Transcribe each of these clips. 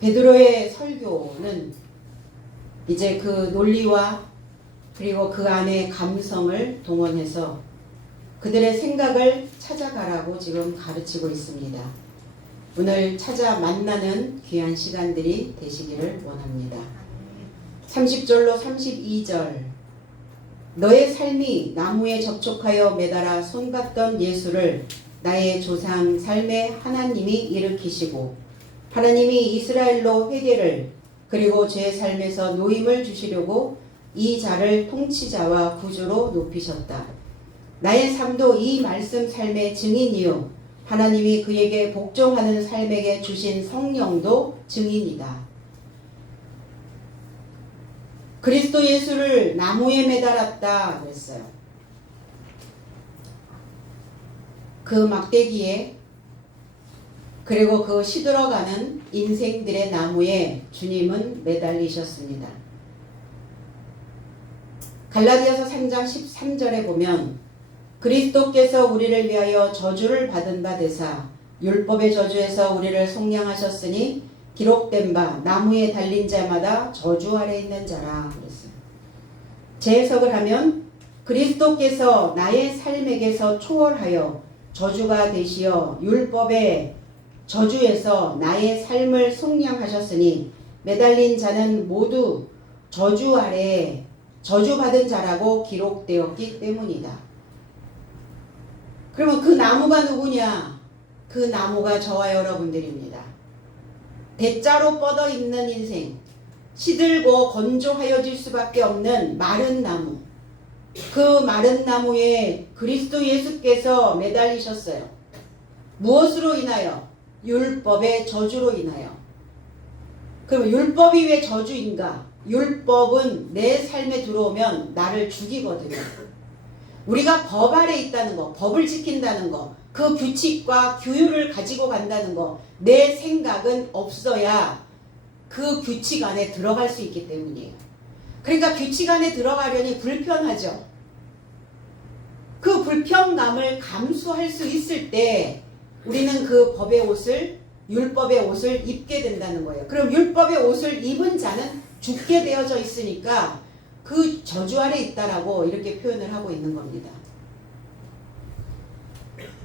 베드로의 설교는 이제 그 논리와 그리고 그 안에 감성을 동원해서 그들의 생각을 찾아가라고 지금 가르치고 있습니다. 오늘 찾아 만나는 귀한 시간들이 되시기를 원합니다. 30절로 32절 너의 삶이 나무에 접촉하여 매달아 손봤던 예수를 나의 조상 삶의 하나님이 일으키시고 하나님이 이스라엘로 회개를 그리고 죄 삶에서 노임을 주시려고 이 자를 통치자와 구주로 높이셨다. 나의 삶도 이 말씀 삶의 증인이요 하나님이 그에게 복종하는 삶에게 주신 성령도 증인이다. 그리스도 예수를 나무에 매달았다 그랬어요. 그 막대기에 그리고 그 시들어가는 인생들의 나무에 주님은 매달리셨습니다. 갈라디아서 3장 13절에 보면 그리스도께서 우리를 위하여 저주를 받은 바 되사 율법의 저주에서 우리를 속량하셨으니 기록된 바 나무에 달린 자마다 저주 아래 있는 자라 그랬어요. 재해석을 하면 그리스도께서 나의 삶에게서 초월하여 저주가 되시어 율법의 저주에서 나의 삶을 속량하셨으니 매달린 자는 모두 저주 아래에 저주받은 자라고 기록되었기 때문이다. 그러면 그 나무가 누구냐? 그 나무가 저와 여러분들입니다. 대자로 뻗어 있는 인생, 시들고 건조하여질 수밖에 없는 마른 나무. 그 마른 나무에 그리스도 예수께서 매달리셨어요. 무엇으로 인하여? 율법의 저주로 인하여. 그럼 율법이 왜 저주인가? 율법은 내 삶에 들어오면 나를 죽이거든요. 우리가 법 아래 있다는 거, 법을 지킨다는 거, 그 규칙과 규율을 가지고 간다는 거, 내 생각은 없어야 그 규칙 안에 들어갈 수 있기 때문이에요. 그러니까 규칙 안에 들어가려니 불편하죠. 그 불편감을 감수할 수 있을 때 우리는 그 법의 옷을, 율법의 옷을 입게 된다는 거예요. 그럼 율법의 옷을 입은 자는 죽게 되어져 있으니까 그 저주 아래 있다라고 이렇게 표현을 하고 있는 겁니다.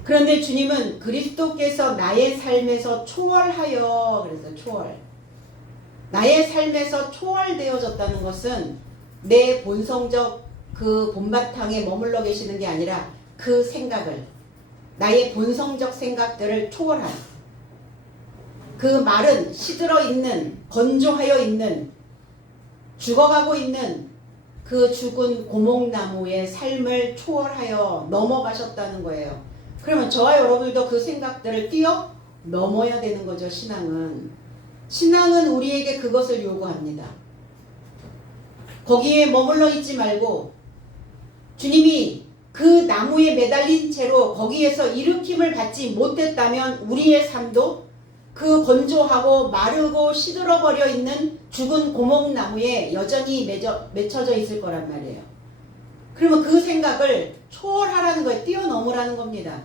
그런데 주님은 그리스도께서 나의 삶에서 초월하여 그래서 초월. 나의 삶에서 초월되어졌다는 것은 내 본성적 그 본바탕에 머물러 계시는 게 아니라 그 생각을 나의 본성적 생각들을 초월한 그 말은 시들어 있는 건조하여 있는 죽어가고 있는 그 죽은 고목나무의 삶을 초월하여 넘어가셨다는 거예요. 그러면 저와 여러분도 그 생각들을 뛰어 넘어야 되는 거죠. 신앙은 우리에게 그것을 요구합니다. 거기에 머물러 있지 말고 주님이 그 나무에 매달린 채로 거기에서 일으킴을 받지 못했다면 우리의 삶도 그 건조하고 마르고 시들어버려 있는 죽은 고목나무에 여전히 맺혀져 있을 거란 말이에요. 그러면 그 생각을 초월하라는 거예요. 뛰어넘으라는 겁니다.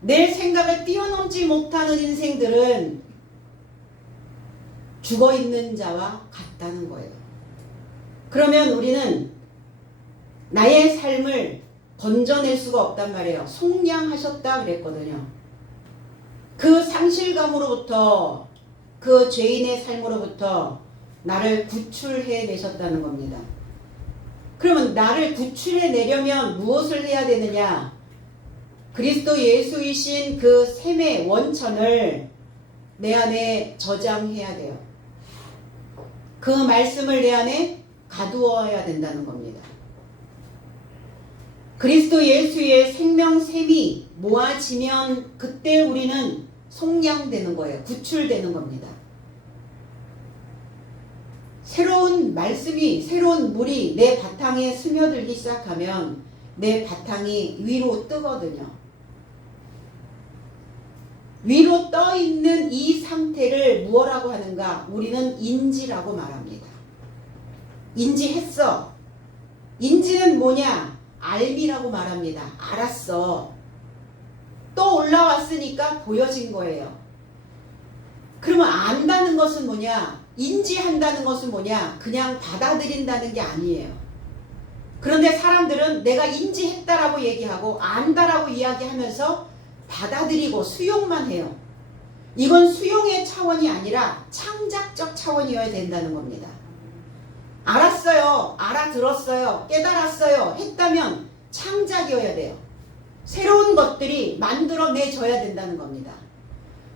내 생각을 뛰어넘지 못하는 인생들은 죽어있는 자와 같다는 거예요. 그러면 우리는 나의 삶을 건져낼 수가 없단 말이에요. 속량하셨다 그랬거든요. 그 상실감으로부터 그 죄인의 삶으로부터 나를 구출해 내셨다는 겁니다. 그러면 나를 구출해 내려면 무엇을 해야 되느냐? 그리스도 예수이신 그 샘의 원천을 내 안에 저장해야 돼요. 그 말씀을 내 안에 가두어야 된다는 겁니다. 그리스도 예수의 생명샘이 모아지면 그때 우리는 속량되는 거예요. 구출되는 겁니다. 새로운 말씀이, 새로운 물이 내 바탕에 스며들기 시작하면 내 바탕이 위로 뜨거든요. 위로 떠 있는 이 상태를 무엇라고 하는가? 우리는 인지라고 말합니다. 인지했어. 인지는 뭐냐? 알미라고 말합니다. 알았어. 또 올라왔으니까 보여진 거예요. 그러면 안다는 것은 뭐냐? 인지한다는 것은 뭐냐? 그냥 받아들인다는 게 아니에요. 그런데 사람들은 내가 인지했다라고 얘기하고 안다라고 이야기하면서 받아들이고 수용만 해요. 이건 수용의 차원이 아니라 창작적 차원이어야 된다는 겁니다. 알았어요. 알아들었어요. 깨달았어요. 했다면 창작이어야 돼요. 새로운 것들이 만들어내져야 된다는 겁니다.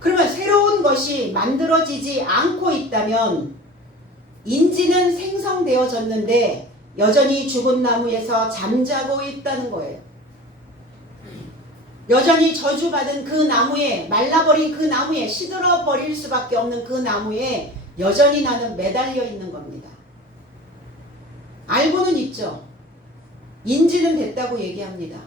그러면 새로운 것이 만들어지지 않고 있다면 인지는 생성되어졌는데 여전히 죽은 나무에서 잠자고 있다는 거예요. 여전히 저주받은 그 나무에, 말라버린 그 나무에, 시들어버릴 수밖에 없는 그 나무에 여전히 나는 매달려 있는 겁니다. 알고는 있죠. 인지는 됐다고 얘기합니다.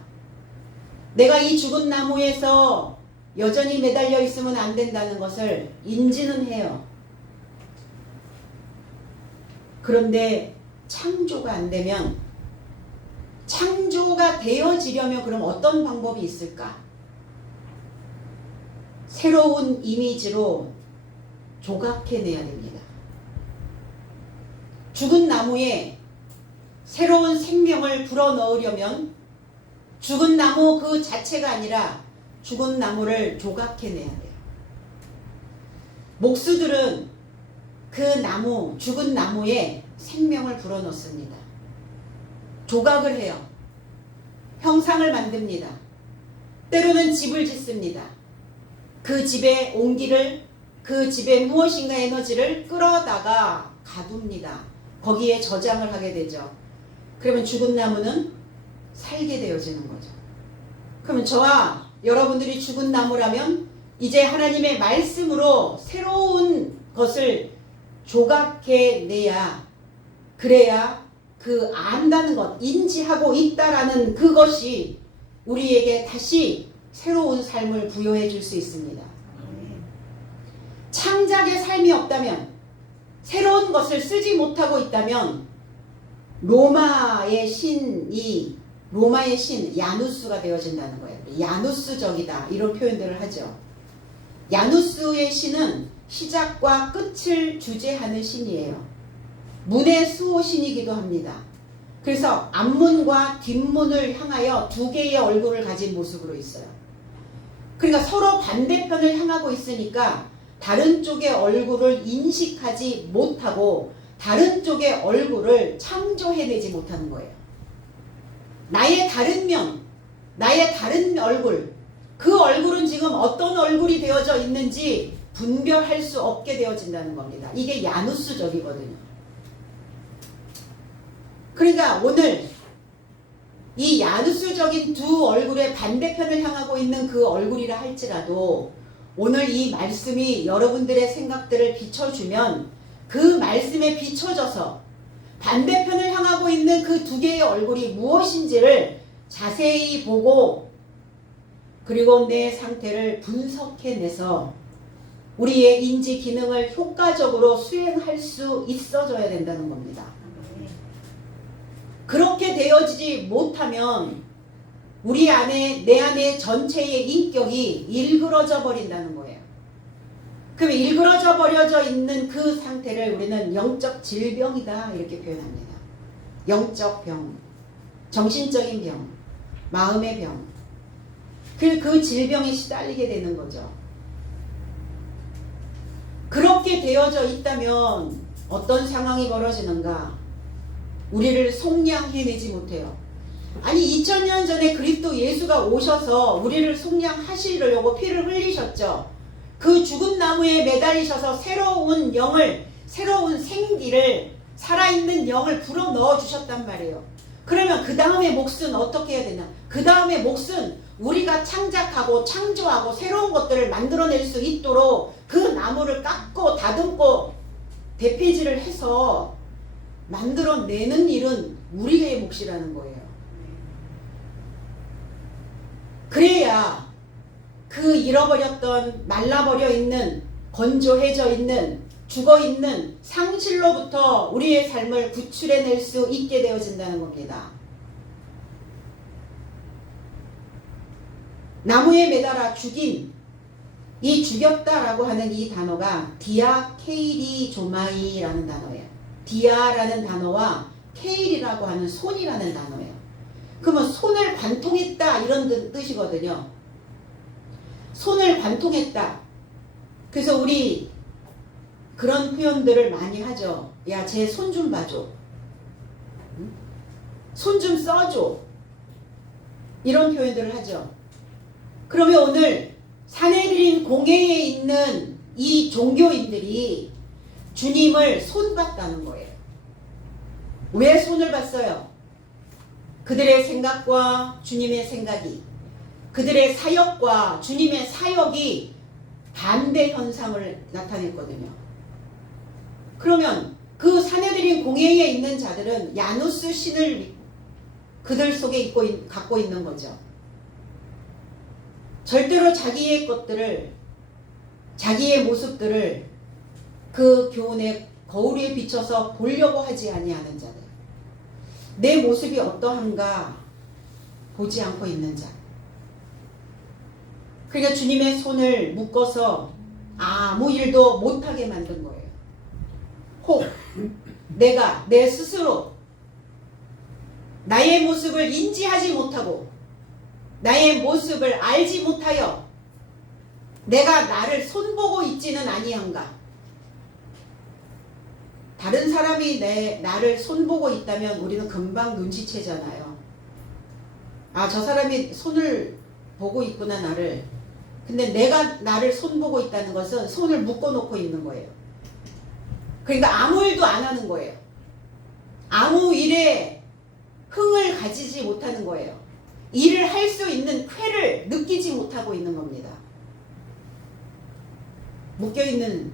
내가 이 죽은 나무에서 여전히 매달려 있으면 안 된다는 것을 인지는 해요. 그런데 창조가 안 되면, 창조가 되어지려면 그럼 어떤 방법이 있을까? 새로운 이미지로 조각해내야 됩니다. 죽은 나무에 새로운 생명을 불어넣으려면 죽은 나무 그 자체가 아니라 죽은 나무를 조각해내야 돼요. 목수들은 그 나무, 죽은 나무에 생명을 불어넣습니다. 조각을 해요. 형상을 만듭니다. 때로는 집을 짓습니다. 그 집에 온기를, 그 집에 무엇인가 에너지를 끌어다가 가둡니다. 거기에 저장을 하게 되죠. 그러면 죽은 나무는 살게 되어지는 거죠. 그러면 저와 여러분들이 죽은 나무라면 이제 하나님의 말씀으로 새로운 것을 조각해내야, 그래야 그 안다는 것, 인지하고 있다라는 그것이 우리에게 다시 새로운 삶을 부여해 줄 수 있습니다. 창작의 삶이 없다면, 새로운 것을 쓰지 못하고 있다면 로마의 신 야누스가 되어진다는 거예요. 야누스적이다, 이런 표현들을 하죠. 야누스의 신은 시작과 끝을 주재하는 신이에요. 문의 수호신이기도 합니다. 그래서 앞문과 뒷문을 향하여 두 개의 얼굴을 가진 모습으로 있어요. 그러니까 서로 반대편을 향하고 있으니까 다른 쪽의 얼굴을 인식하지 못하고 다른 쪽의 얼굴을 창조해내지 못하는 거예요. 나의 다른 면, 나의 다른 얼굴, 그 얼굴은 지금 어떤 얼굴이 되어져 있는지 분별할 수 없게 되어진다는 겁니다. 이게 야누스적이거든요. 그러니까 오늘 이 야누스적인 두 얼굴의 반대편을 향하고 있는 그 얼굴이라 할지라도 오늘 이 말씀이 여러분들의 생각들을 비춰주면 그 말씀에 비춰져서 반대편을 향하고 있는 그 두 개의 얼굴이 무엇인지를 자세히 보고 그리고 내 상태를 분석해내서 우리의 인지 기능을 효과적으로 수행할 수 있어져야 된다는 겁니다. 그렇게 되어지지 못하면 우리 안에, 내 안에 전체의 인격이 일그러져 버린다는 거예요. 그럼 일그러져 버려져 있는 그 상태를 우리는 영적 질병이다, 이렇게 표현합니다. 영적 병, 정신적인 병, 마음의 병. 그 질병에 시달리게 되는 거죠. 그렇게 되어져 있다면 어떤 상황이 벌어지는가? 우리를 속량해내지 못해요. 아니 2000년 전에 그리스도 예수가 오셔서 우리를 속량하시려고 피를 흘리셨죠. 그 죽은 나무에 매달리셔서 새로운 영을, 새로운 생기를, 살아있는 영을 불어넣어 주셨단 말이에요. 그러면 그 다음의 몫은 어떻게 해야 되나? 그 다음의 몫은 우리가 창작하고 창조하고 새로운 것들을 만들어낼 수 있도록 그 나무를 깎고 다듬고 대피질을 해서 만들어내는 일은 우리의 몫이라는 거예요. 그래야 그 잃어버렸던, 말라버려 있는, 건조해져 있는, 죽어있는 상실로부터 우리의 삶을 구출해낼 수 있게 되어진다는 겁니다. 나무에 매달아 죽인 이 죽였다라고 하는 이 단어가 디아 케이리 조마이라는 단어예요. 디아라는 단어와 케일이라고 하는 손이라는 단어예요. 그러면 손을 관통했다 이런 뜻이거든요. 손을 관통했다. 그래서 우리 그런 표현들을 많이 하죠. 야, 쟤 손 좀 봐줘. 손 좀 써줘. 이런 표현들을 하죠. 그러면 오늘 산헤드린 공회에 있는 이 종교인들이 주님을 손봤다는 거예요. 왜 손을 봤어요? 그들의 생각과 주님의 생각이, 그들의 사역과 주님의 사역이 반대 현상을 나타냈거든요. 그러면 그 산헤드린 공회에 있는 자들은 야누스 신을 그들 속에 갖고 있는 거죠. 절대로 자기의 것들을, 자기의 모습들을 그 교훈의 거울 위에 비춰서 보려고 하지 아니하는 자들, 내 모습이 어떠한가 보지 않고 있는 자. 그러니까 주님의 손을 묶어서 아무 일도 못하게 만든 거예요. 혹 내가 내 스스로 나의 모습을 인지하지 못하고 나의 모습을 알지 못하여 내가 나를 손보고 있지는 아니한가. 다른 사람이 나를 손보고 있다면 우리는 금방 눈치채잖아요. 아, 저 사람이 손을 보고 있구나, 나를. 근데 내가 나를 손보고 있다는 것은 손을 묶어놓고 있는 거예요. 그러니까 아무 일도 안 하는 거예요. 아무 일에 흥을 가지지 못하는 거예요. 일을 할 수 있는 쾌를 느끼지 못하고 있는 겁니다. 묶여있는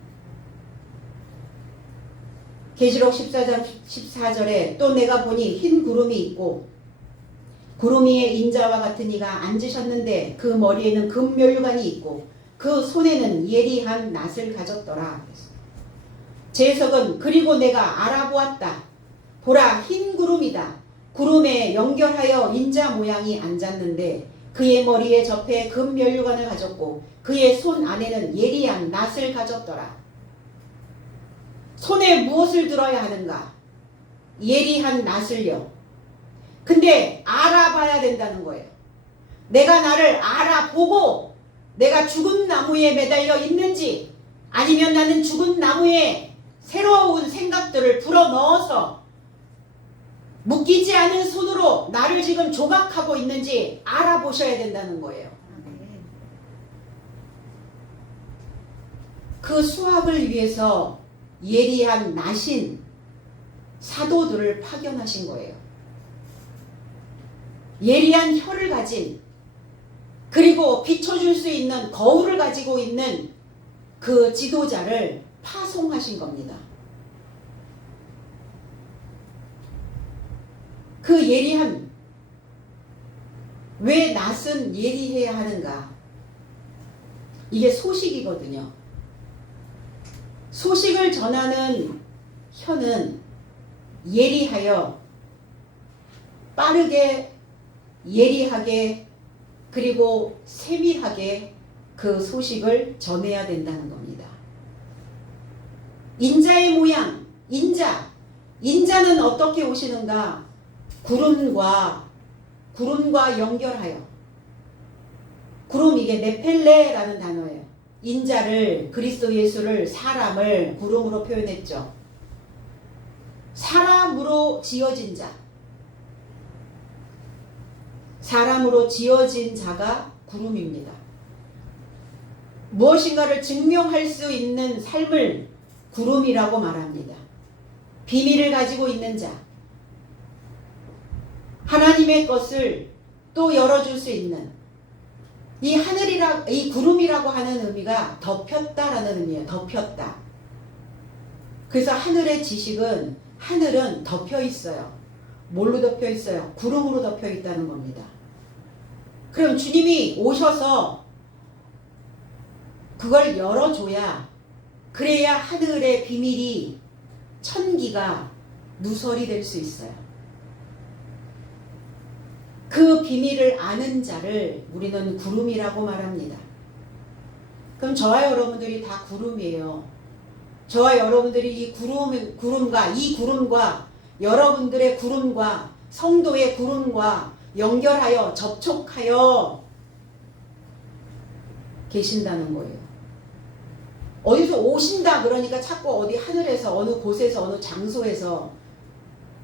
계시록 14장 14절에 또 내가 보니 흰 구름이 있고 구름 위에 인자와 같은 이가 앉으셨는데 그 머리에는 금면류관이 있고 그 손에는 예리한 낫을 가졌더라. 제석은 그리고 내가 알아보았다. 보라, 흰 구름이다. 구름에 연결하여 인자 모양이 앉았는데 그의 머리에 접해 금면류관을 가졌고 그의 손 안에는 예리한 낫을 가졌더라. 손에 무엇을 들어야 하는가? 예리한 낫을요. 근데 알아봐야 된다는 거예요. 내가 나를 알아보고 내가 죽은 나무에 매달려 있는지 아니면 나는 죽은 나무에 새로운 생각들을 불어넣어서 묶이지 않은 손으로 나를 지금 조각하고 있는지 알아보셔야 된다는 거예요. 그 수학을 위해서 예리한 나신 사도들을 파견하신 거예요. 예리한 혀를 가진, 그리고 비춰줄 수 있는 거울을 가지고 있는 그 지도자를 파송하신 겁니다. 그 예리한, 왜 낫은 예리해야 하는가? 이게 소식이거든요. 소식을 전하는 혀는 예리하여 빠르게, 예리하게, 그리고 세밀하게 그 소식을 전해야 된다는 겁니다. 인자의 모양, 인자는 어떻게 오시는가? 구름과 연결하여. 구름, 이게 네펠레라는 단어예요. 인자를, 그리스도 예수를, 사람을 구름으로 표현했죠. 사람으로 지어진 자. 사람으로 지어진 자가 구름입니다. 무엇인가를 증명할 수 있는 삶을 구름이라고 말합니다. 비밀을 가지고 있는 자. 하나님의 것을 또 열어줄 수 있는, 이 구름이라고 하는 의미가 덮였다라는 의미예요. 덮였다. 그래서 하늘의 지식은, 하늘은 덮여 있어요. 뭘로 덮여 있어요? 구름으로 덮여 있다는 겁니다. 그럼 주님이 오셔서 그걸 열어줘야, 그래야 하늘의 비밀이, 천기가 누설이 될 수 있어요. 그 비밀을 아는 자를 우리는 구름이라고 말합니다. 그럼 저와 여러분들이 다 구름이에요. 저와 여러분들이 이 구름과 여러분들의 구름과 성도의 구름과 연결하여 접촉하여 계신다는 거예요. 어디서 오신다 그러니까 자꾸 어디 하늘에서 어느 곳에서 어느 장소에서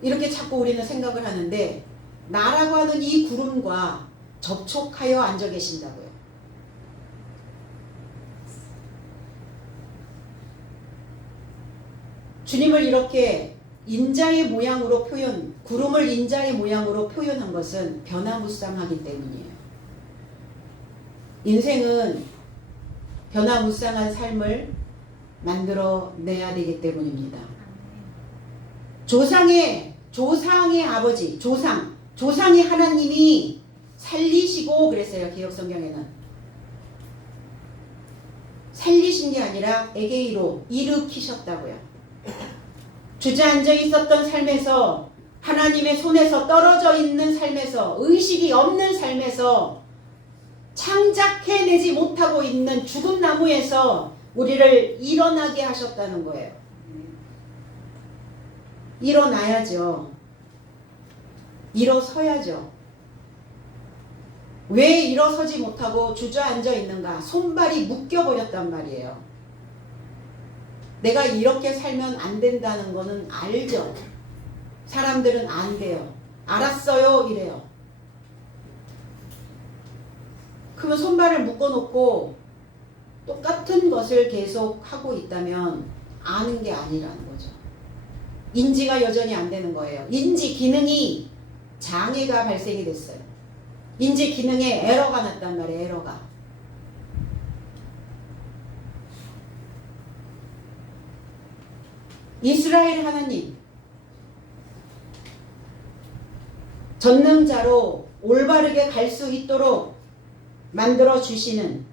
이렇게 자꾸 우리는 생각을 하는데 나라고 하는 이 구름과 접촉하여 앉아 계신다고요. 주님을 이렇게 인자의 모양으로 구름을 인자의 모양으로 표현한 것은 변화무쌍하기 때문이에요. 인생은 변화무쌍한 삶을 만들어내야 되기 때문입니다. 조상의 아버지, 조상이 하나님이 살리시고 그랬어요. 개역성경에는. 살리신 게 아니라 에게이로 일으키셨다고요. 주저앉아 있었던 삶에서 하나님의 손에서 떨어져 있는 삶에서 의식이 없는 삶에서 창작해내지 못하고 있는 죽은 나무에서 우리를 일어나게 하셨다는 거예요. 일어나야죠. 일어서야죠. 왜 일어서지 못하고 주저앉아 있는가? 손발이 묶여버렸단 말이에요. 내가 이렇게 살면 안 된다는 거는 알죠. 사람들은 안 돼요. 알았어요 이래요. 그러면 손발을 묶어놓고 똑같은 것을 계속 하고 있다면 아는 게 아니라는 거죠. 인지가 여전히 안 되는 거예요. 인지 기능이 장애가 발생이 됐어요. 인지 기능에 에러가 났단 말이에요. 에러가. 이스라엘 하나님 전능자로 올바르게 갈 수 있도록 만들어 주시는,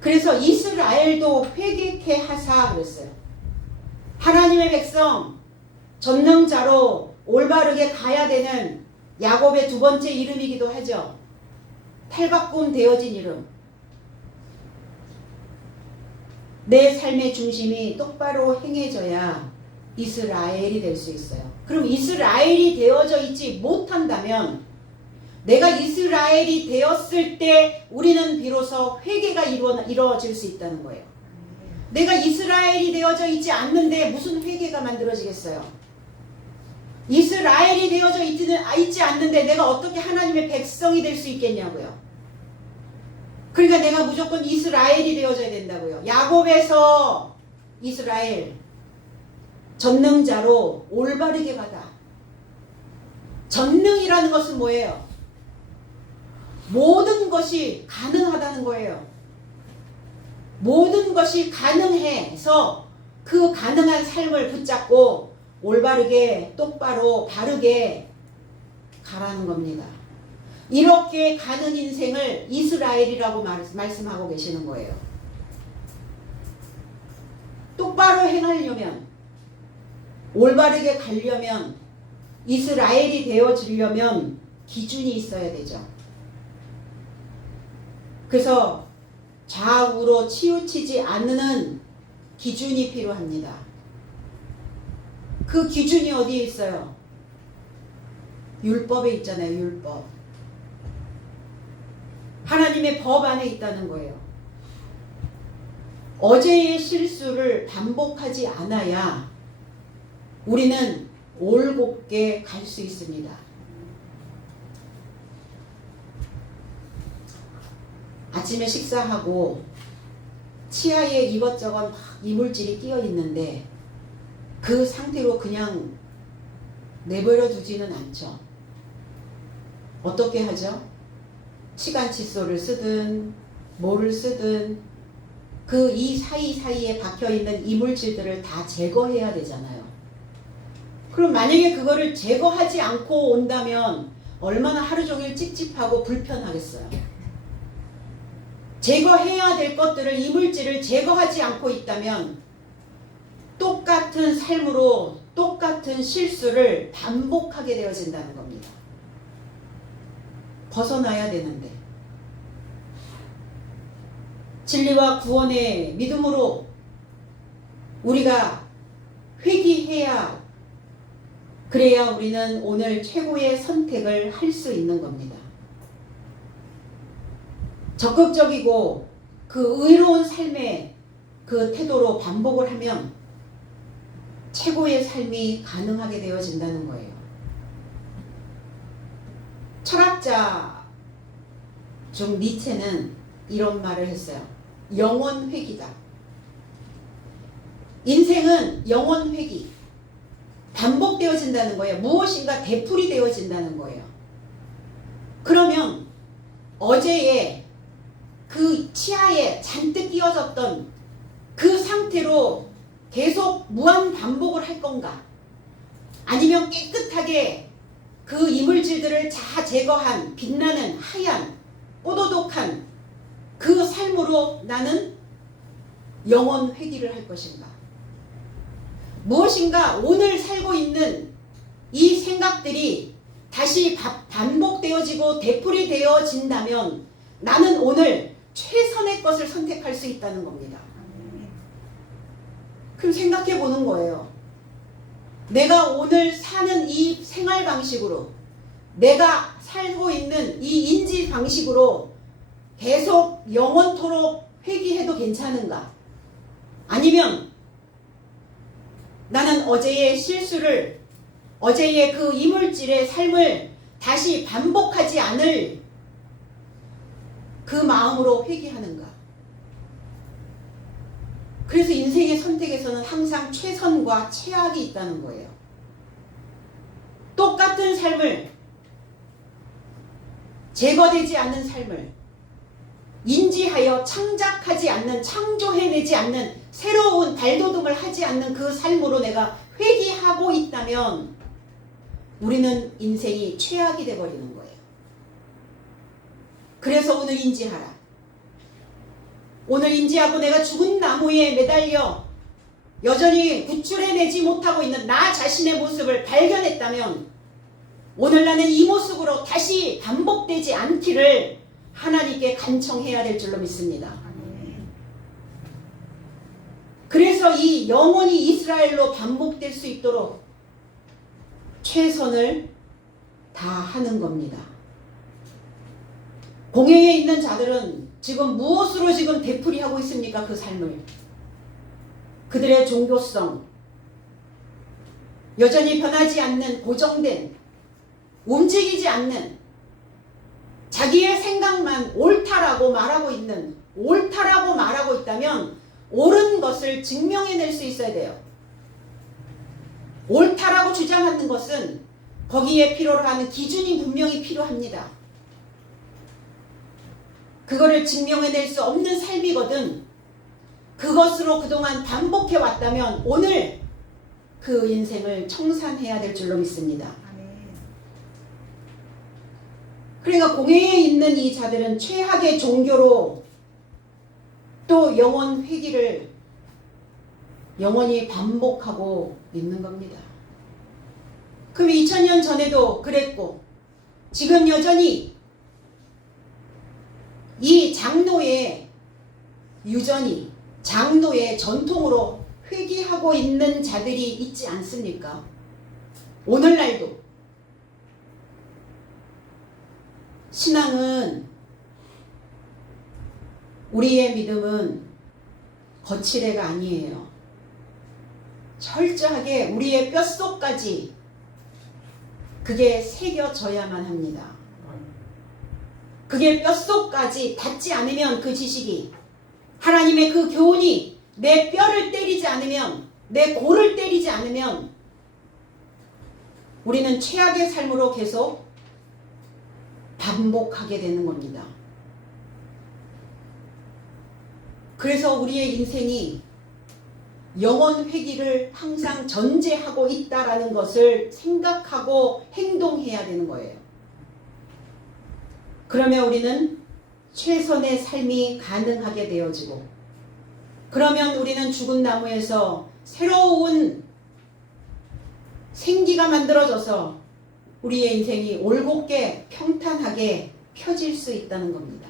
그래서 이스라엘도 회개케 하사 그랬어요. 하나님의 백성 전능자로 올바르게 가야 되는 야곱의 두 번째 이름이기도 하죠. 탈바꿈 되어진 이름. 내 삶의 중심이 똑바로 행해져야 이스라엘이 될 수 있어요. 그럼 이스라엘이 되어져 있지 못한다면, 내가 이스라엘이 되었을 때 우리는 비로소 회개가 이루어질 수 있다는 거예요. 내가 이스라엘이 되어져 있지 않는데 무슨 회개가 만들어지겠어요? 이스라엘이 되어져 있지 않는데 내가 어떻게 하나님의 백성이 될 수 있겠냐고요. 그러니까 내가 무조건 이스라엘이 되어져야 된다고요. 야곱에서 이스라엘, 전능자로 올바르게 가다. 전능이라는 것은 뭐예요? 모든 것이 가능하다는 거예요. 모든 것이 가능해서 그 가능한 삶을 붙잡고 올바르게, 똑바로, 바르게 가라는 겁니다. 이렇게 가는 인생을 이스라엘이라고 말씀하고 계시는 거예요. 똑바로 행하려면, 올바르게 가려면, 이스라엘이 되어지려면 기준이 있어야 되죠. 그래서 좌우로 치우치지 않는 기준이 필요합니다. 그 기준이 어디에 있어요? 율법에 있잖아요. 율법. 하나님의 법 안에 있다는 거예요. 어제의 실수를 반복하지 않아야 우리는 올곧게 갈 수 있습니다. 아침에 식사하고 치아에 이것저것 막 이물질이 끼어 있는데 그 상태로 그냥 내버려 두지는 않죠. 어떻게 하죠? 치간 칫솔을 쓰든 뭐를 쓰든 그 이 사이사이에 박혀있는 이물질들을 다 제거해야 되잖아요. 그럼 만약에 그거를 제거하지 않고 온다면 얼마나 하루 종일 찝찝하고 불편하겠어요. 제거해야 될 것들을, 이물질을 제거하지 않고 있다면 똑같은 삶으로 똑같은 실수를 반복하게 되어진다는 겁니다. 벗어나야 되는데 진리와 구원의 믿음으로 우리가 회개해야, 그래야 우리는 오늘 최고의 선택을 할 수 있는 겁니다. 적극적이고 그 의로운 삶의 그 태도로 반복을 하면 최고의 삶이 가능하게 되어진다는 거예요. 철학자 중 니체는 이런 말을 했어요. 영혼 회귀다. 인생은 영혼 회귀, 반복되어진다는 거예요. 무엇인가 되풀이 되어진다는 거예요. 그러면 어제의 그 치아에 잔뜩 끼어졌던 그 상태로 계속 무한 반복을 할 건가? 아니면 깨끗하게 그 이물질들을 다 제거한 빛나는 하얀 뽀도독한 그 삶으로 나는 영혼 회귀를 할 것인가? 무엇인가 오늘 살고 있는 이 생각들이 다시 반복되어지고 되풀이 되어진다면 나는 오늘 최선의 것을 선택할 수 있다는 겁니다. 그럼 생각해 보는 거예요. 내가 오늘 사는 이 생활 방식으로, 내가 살고 있는 이 인지 방식으로 계속 영원토록 회귀해도 괜찮은가? 아니면 나는 어제의 실수를, 어제의 그 이물질의 삶을 다시 반복하지 않을 그 마음으로 회개하는가? 그래서 인생의 선택에서는 항상 최선과 최악이 있다는 거예요. 똑같은 삶을, 제거되지 않는 삶을 인지하여 창작하지 않는, 창조해내지 않는, 새로운 발돋움을 하지 않는 그 삶으로 내가 회귀하고 있다면 우리는 인생이 최악이 되어버리는 거예요. 그래서 오늘 인지하라. 오늘 인지하고 내가 죽은 나무에 매달려 여전히 구출해내지 못하고 있는 나 자신의 모습을 발견했다면 오늘 나는 이 모습으로 다시 반복되지 않기를 하나님께 간청해야 될 줄로 믿습니다. 그래서 이 영원히 이스라엘로 반복될 수 있도록 최선을 다하는 겁니다. 공회에 있는 자들은 지금 무엇으로 지금 되풀이하고 있습니까? 그 삶을. 그들의 종교성, 여전히 변하지 않는 고정된, 움직이지 않는, 자기의 생각만 옳다라고 말하고 있는, 옳다라고 말하고 있다면 옳은 것을 증명해낼 수 있어야 돼요. 옳다라고 주장하는 것은 거기에 필요로 하는 기준이 분명히 필요합니다. 그거를 증명해낼 수 없는 삶이거든. 그것으로 그동안 반복해 왔다면 오늘 그 인생을 청산해야 될 줄로 믿습니다. 그러니까 공회에 있는 이 자들은 최악의 종교로 또 영원 회귀를 영원히 반복하고 있는 겁니다. 그럼 2000년 전에도 그랬고 지금 여전히 이 장로의 유전이, 장로의 전통으로 회귀하고 있는 자들이 있지 않습니까? 오늘날도 신앙은, 우리의 믿음은 거칠애가 아니에요. 철저하게 우리의 뼛속까지 그게 새겨져야만 합니다. 그게 뼛속까지 닿지 않으면 그 지식이, 하나님의 그 교훈이 내 뼈를 때리지 않으면, 내 골을 때리지 않으면 우리는 최악의 삶으로 계속 반복하게 되는 겁니다. 그래서 우리의 인생이 영원 회귀를 항상 전제하고 있다라는 것을 생각하고 행동해야 되는 거예요. 그러면 우리는 최선의 삶이 가능하게 되어지고, 그러면 우리는 죽은 나무에서 새로운 생기가 만들어져서 우리의 인생이 올곧게 평탄하게 펴질 수 있다는 겁니다.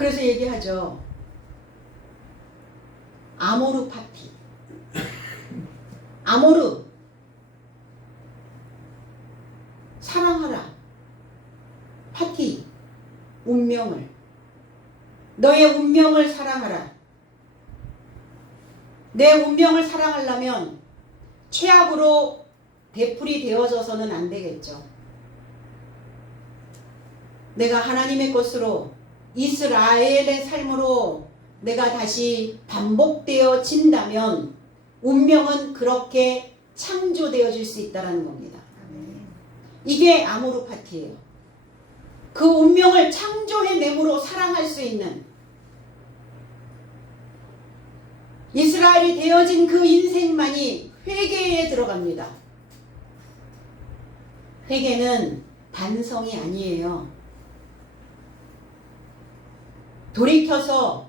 그래서 얘기하죠. 아모르 파티. 아모르. 사랑하라. 파티. 운명을. 너의 운명을 사랑하라. 내 운명을 사랑하려면 최악으로 되풀이 되어져서는 안 되겠죠. 내가 하나님의 것으로 이스라엘의 삶으로 내가 다시 반복되어진다면 운명은 그렇게 창조되어질 수 있다는 겁니다. 이게 아모르 파티예요. 그 운명을 창조해내므로 사랑할 수 있는 이스라엘이 되어진 그 인생만이 회개에 들어갑니다. 회개는 반성이 아니에요. 돌이켜서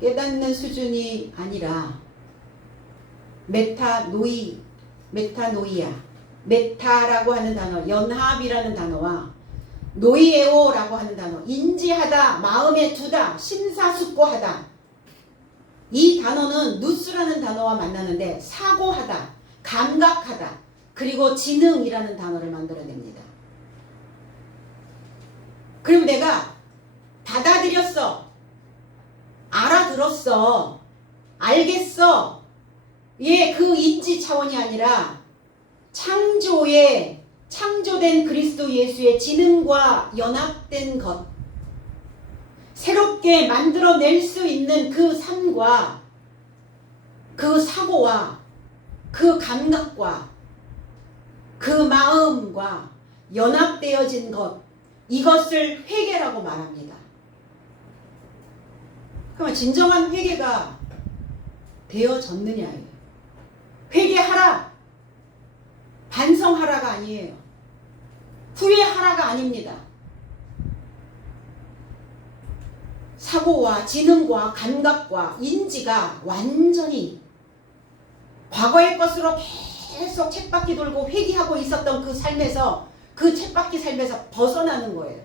깨닫는 수준이 아니라 메타노이아, 메타라고 하는 단어, 연합이라는 단어와 노이에오라고 하는 단어, 인지하다, 마음에 두다, 심사숙고하다. 이 단어는 누스라는 단어와 만나는데 사고하다, 감각하다, 그리고 지능이라는 단어를 만들어냅니다. 그럼 내가 받아들였어, 알아들었어, 알겠어. 예, 그 인지 차원이 아니라 창조된 그리스도 예수의 지능과 연합된 것, 새롭게 만들어낼 수 있는 그 삶과 그 사고와 그 감각과 그 마음과 연합되어진 것, 이것을 회개라고 말합니다. 그러면 진정한 회개가 되어졌느냐예요. 회개하라, 반성하라가 아니에요. 후회하라가 아닙니다. 사고와 지능과 감각과 인지가 완전히 과거의 것으로 계속 쳇바퀴 돌고 회귀하고 있었던 그 삶에서, 그 쳇바퀴 삶에서 벗어나는 거예요.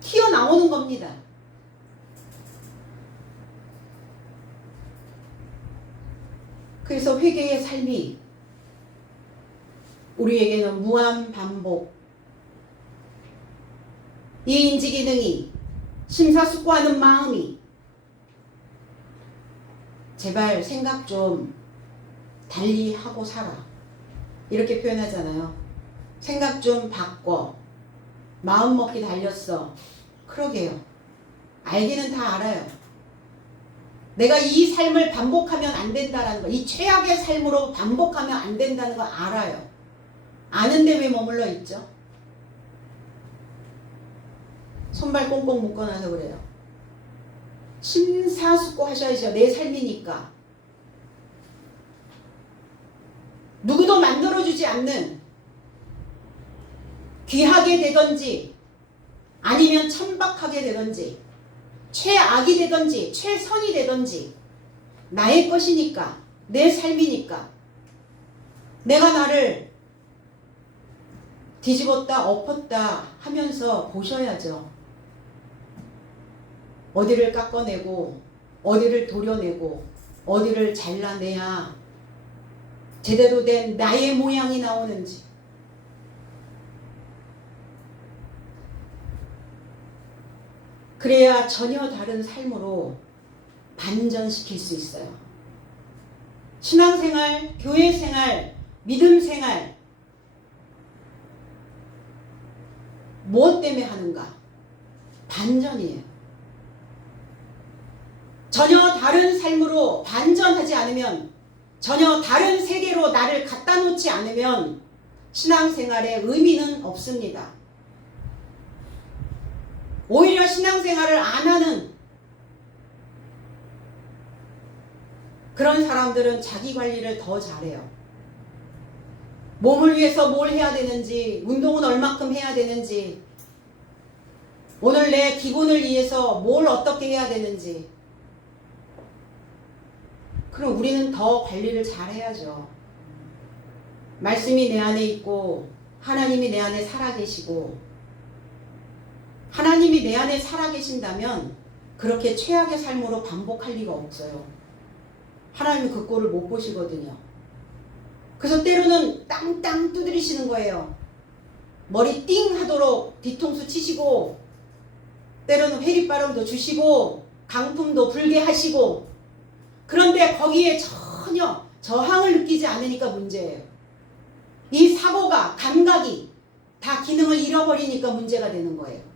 튀어나오는 겁니다. 그래서 회개의 삶이 우리에게는 무한 반복, 이 인지기능이, 심사숙고하는 마음이, 제발 생각 좀 달리 하고 살아, 이렇게 표현하잖아요. 생각 좀 바꿔, 마음먹기 달렸어. 그러게요. 알기는 다 알아요. 내가 이 삶을 반복하면 안 된다는 거, 이 최악의 삶으로 반복하면 안 된다는 거 알아요. 아는데 왜 머물러 있죠? 손발 꽁꽁 묶어놔서 그래요. 심사숙고 하셔야죠. 내 삶이니까. 누구도 만들어주지 않는, 귀하게 되든지 아니면 천박하게 되든지 최악이 되든지 최선이 되든지 나의 것이니까, 내 삶이니까 내가 나를 뒤집었다 엎었다 하면서 보셔야죠. 어디를 깎아내고 어디를 도려내고 어디를 잘라내야 제대로 된 나의 모양이 나오는지. 그래야 전혀 다른 삶으로 반전시킬 수 있어요. 신앙생활, 교회생활, 믿음생활, 무엇 때문에 하는가? 반전이에요. 전혀 다른 삶으로 반전하지 않으면, 전혀 다른 세계로 나를 갖다 놓지 않으면 신앙생활에 의미는 없습니다. 오히려 신앙생활을 안 하는 그런 사람들은 자기 관리를 더 잘해요. 몸을 위해서 뭘 해야 되는지, 운동은 얼마큼 해야 되는지, 오늘 내 기분을 위해서 뭘 어떻게 해야 되는지. 그럼 우리는 더 관리를 잘해야죠. 말씀이 내 안에 있고 하나님이 내 안에 살아계시고 하나님이 내 안에 살아계신다면 그렇게 최악의 삶으로 반복할 리가 없어요. 하나님이 그 꼴을 못 보시거든요. 그래서 때로는 땅땅 두드리시는 거예요. 머리 띵 하도록 뒤통수 치시고, 때로는 회립바람도 주시고 강풍도 불게 하시고, 그런데 거기에 전혀 저항을 느끼지 않으니까 문제예요. 이 사고가, 감각이 다 기능을 잃어버리니까 문제가 되는 거예요.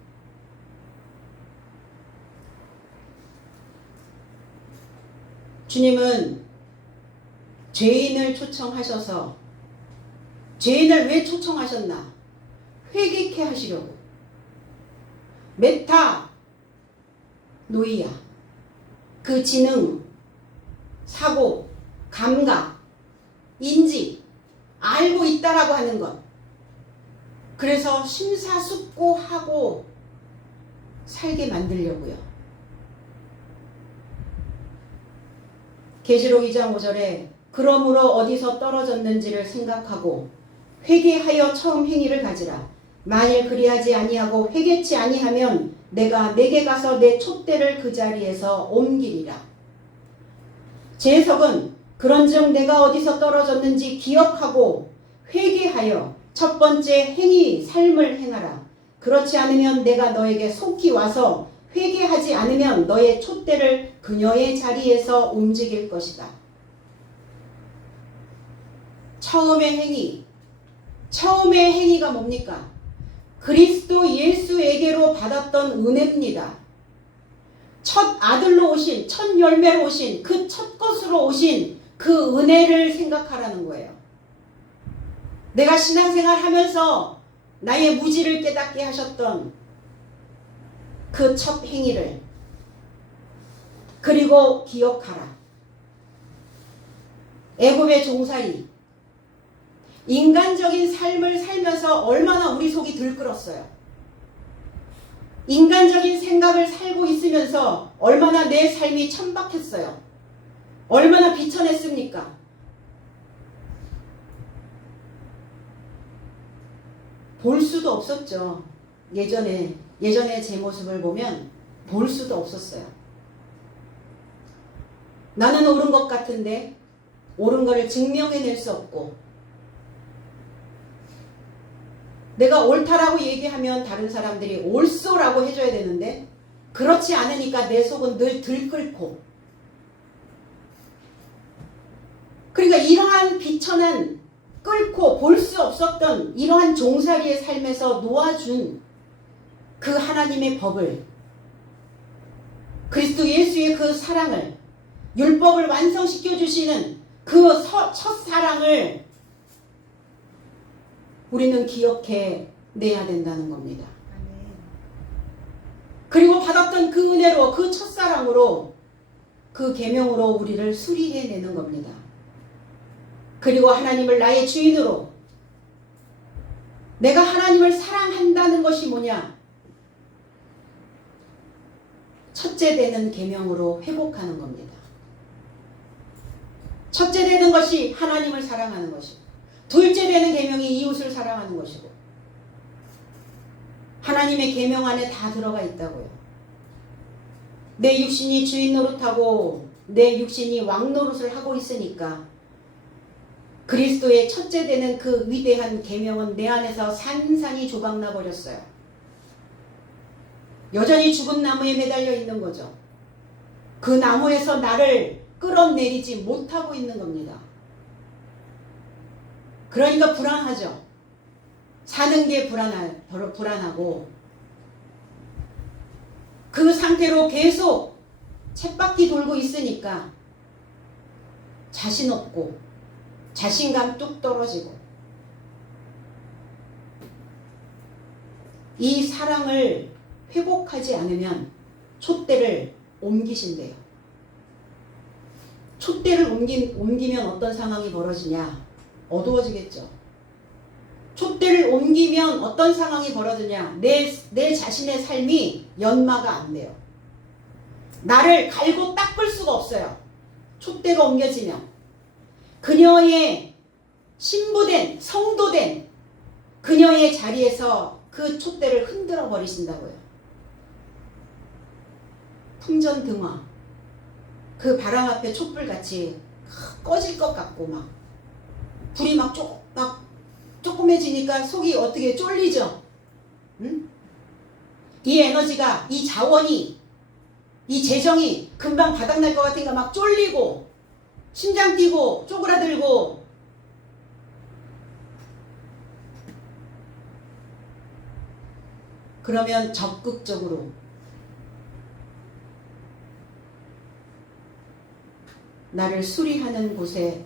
주님은 죄인을 초청하셔서, 죄인을 왜 초청하셨나? 회개케 하시려고. 메타 노이아, 그 지능, 사고, 감각, 인지, 알고 있다라고 하는 것. 그래서 심사숙고하고 살게 만들려고요. 계시록 2장 5절에 그러므로 어디서 떨어졌는지를 생각하고 회개하여 처음 행위를 가지라. 만일 그리하지 아니하고 회개치 아니하면 내가 내게 가서 내 촛대를 그 자리에서 옮기리라. 제 해석은 그런즉 내가 어디서 떨어졌는지 기억하고 회개하여 첫 번째 행위, 삶을 행하라. 그렇지 않으면 내가 너에게 속히 와서 회개하지 않으면 너의 촛대를 그녀의 자리에서 움직일 것이다. 처음의 행위, 처음의 행위가 뭡니까? 그리스도 예수에게로 받았던 은혜입니다. 첫 아들로 오신, 첫 열매로 오신, 그 첫 것으로 오신 그 은혜를 생각하라는 거예요. 내가 신앙생활 하면서 나의 무지를 깨닫게 하셨던 그 첫 행위를, 그리고 기억하라. 애굽의 종살이, 인간적인 삶을 살면서 얼마나 우리 속이 들끓었어요. 인간적인 생각을 살고 있으면서 얼마나 내 삶이 천박했어요. 얼마나 비천했습니까? 볼 수도 없었죠. 예전에 제 모습을 보면 볼 수도 없었어요. 나는 옳은 것 같은데 옳은 거를 증명해낼 수 없고, 내가 옳다라고 얘기하면 다른 사람들이 옳소라고 해줘야 되는데 그렇지 않으니까 내 속은 늘 들끓고, 그러니까 이러한 비천한, 끓고 볼 수 없었던 이러한 종살이의 삶에서 놓아준 그 하나님의 법을, 그리스도 예수의 그 사랑을, 율법을 완성시켜 주시는 그 첫사랑을 우리는 기억해 내야 된다는 겁니다. 그리고 받았던 그 은혜로, 그 첫사랑으로, 그 계명으로 우리를 수리해내는 겁니다. 그리고 하나님을 나의 주인으로, 내가 하나님을 사랑한다는 것이 뭐냐? 첫째 되는 계명으로 회복하는 겁니다. 첫째 되는 것이 하나님을 사랑하는 것이고, 둘째 되는 계명이 이웃을 사랑하는 것이고, 하나님의 계명 안에 다 들어가 있다고요. 내 육신이 주인 노릇하고 내 육신이 왕 노릇을 하고 있으니까 그리스도의 첫째 되는 그 위대한 계명은 내 안에서 산산이 조각나 버렸어요. 여전히 죽은 나무에 매달려 있는 거죠. 그 나무에서 나를 끌어내리지 못하고 있는 겁니다. 그러니까 불안하죠. 사는 게 불안하고, 그 상태로 계속 쳇바퀴 돌고 있으니까 자신 없고 자신감 뚝 떨어지고, 이 사랑을 회복하지 않으면 촛대를 옮기신대요. 촛대를 옮기면 어떤 상황이 벌어지냐? 어두워지겠죠. 촛대를 옮기면 어떤 상황이 벌어지냐? 내 자신의 삶이 연마가 안 돼요. 나를 갈고 닦을 수가 없어요. 촛대가 옮겨지면. 그녀의 신부된, 성도된 그녀의 자리에서 그 촛대를 흔들어 버리신다고요. 풍전등화, 그 바람 앞에 촛불같이 꺼질 것 같고 막 불이 막 조그매지니까 속이 어떻게 쫄리죠? 응? 이 에너지가, 이 자원이, 이 재정이 금방 바닥날 것 같으니까 막 쫄리고 심장 뛰고 쪼그라들고. 그러면 적극적으로 나를 수리하는 곳에